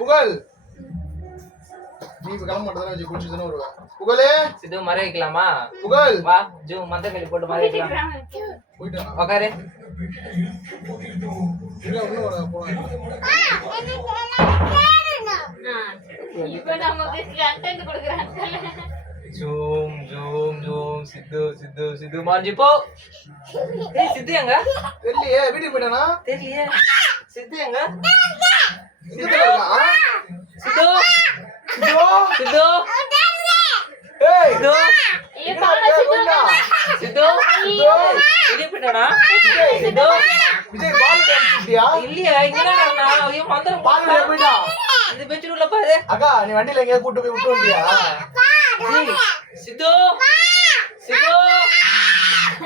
புகழ் நீ இப்ப கிளம்ப மாட்டேதானே வச்சு குடிச்சு தானே வருவ. புகழே சித்து மறை வைக்கலாமா? புகழ் வா ஜூ மந்தக்கறி போட்டு மறை வைக்கலாம். போயிட்டானா? உட்காரு. இல்ல இன்னும் வர போலாம். இப்போ நமக்கு கண்டென்ட் கொடுக்கறாங்க. ஜூம் ஜூம் ஜூம் சித்து சித்து சித்து மாஞ்சி போ. ஏய் சித்து எங்க? தெரியலையே வீட்டுக்கு போயிட்டானா? தெரியலையே. சித்து எங்க? எங்க இருக்கான்? சித்து சித்து சித்து ஏய் சித்து ஐயோ காணோம் சித்து. சித்து வெளிய போயிட்டானா? சித்து விஜய் பால் அடிச்சிட்டியா? இல்லையா இங்கடா நான் ஐயோ மந்தரம் பால் போயிட்டா. இந்த பெட்ரூம் உள்ள பாரு. அக்கா நீ வண்டில எங்க கூட்டி போய் விட்டு வந்தியா? சித்து சித்து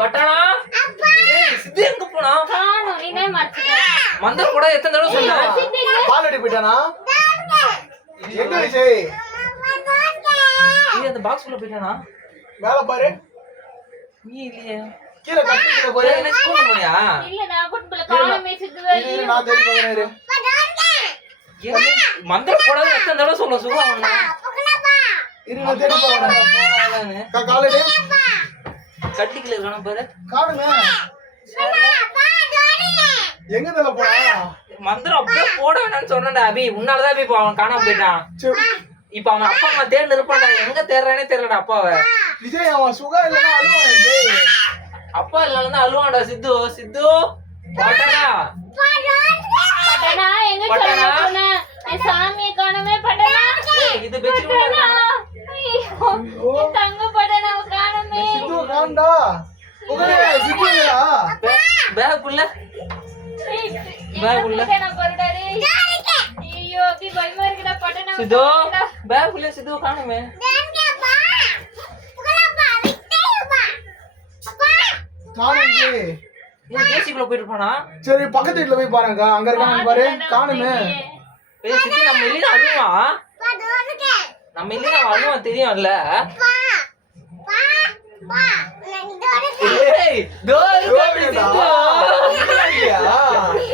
பட்டானா ஏய் சித்து எங்க போனா? காணோம் நீனே மறந்துட்ட. மந்தர் கூட எத்தனை தடவை சொன்ன? பால் அடி போயிட்டானா? எங்க விஜய்? நீ அந்த பாக்ஸ் உள்ள போயிட்டானா? மேல பாரு. நீ இல்லையே. கீழ கட்டில போய் என்ன ஸ்கூல் போனியா? இல்ல நான் கூட்டில காணோமே சித்துவே. இரு நான் தேடி போறேன். மந்தர் கூட எத்தனை தடவை சொல்ல சுகமா? இரு நான் தேடி போறேன். அக்கா கால் அடி. கட்டிக்கல இருக்கான பாரு. காணுங்க. எங்க தல போறா? மந்திரம் அப்படியே போட வேணாம்னு சொன்னேன்டா அபி. உன்னாலதான் அபி இப்ப அவன் காணாம போயிட்டான். இப்ப அவன் அப்பா அம்மா தேடி இருப்பான்டா. எங்க தேடுறானே தெரியலடா அப்பாவை. விஜய் அவன் சுகா இல்லனா அழுவான் விஜய். அப்பா இல்லனா அழுவான்டா சித்து. சித்து பட்டானா பட்டனா எங்க சொல்ல போன? என் சாமியை காணோமே பட்டனா. இது பெட்ரூம் ஐயோ தங்க பட்டனா காணோமே. சித்து காண்டா. புகழே சித்துடா. பேக் உள்ள பேக் உள்ள நான் போறடாரே. ஐயோ அபி பயமா இருக்குடா பட்டனா. சித்து பேக் உள்ள சித்து காணுமே. காணுங்க. நீ ஏசிக்குள்ள போயிட்டு போனா? சரி பக்கத்து வீட்ல போய் பாருங்க. அங்க இருக்கானு பாரு. காணுமே. ஏய் சித்தி நம்ம இல்ல அழுவான். நம்ம இல்ல அழுவான் தெரியும்ல. ஏய் டோர்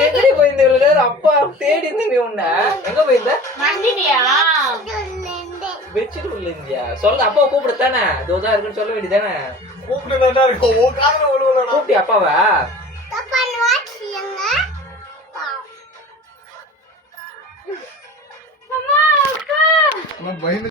எங்கடி போயிந்த இவ்வளவு நேரம்? அப்பா தேடி இருந்த நீ உன்ன எங்க போயிருந்த? மந்திரியா பெட்ஷீட் உள்ள இருந்தியா? சொல்ல அப்பாவை கூப்பிடுத்தானே. தோதா இருக்குன்னு சொல்ல வேண்டியதானே. கூப்பிட்டு நல்லா இருக்கும். ஓ காதுல விழுவலடா. கூப்பிட்டி அப்பாவை? அம்மா அப்பா நான் பயந்து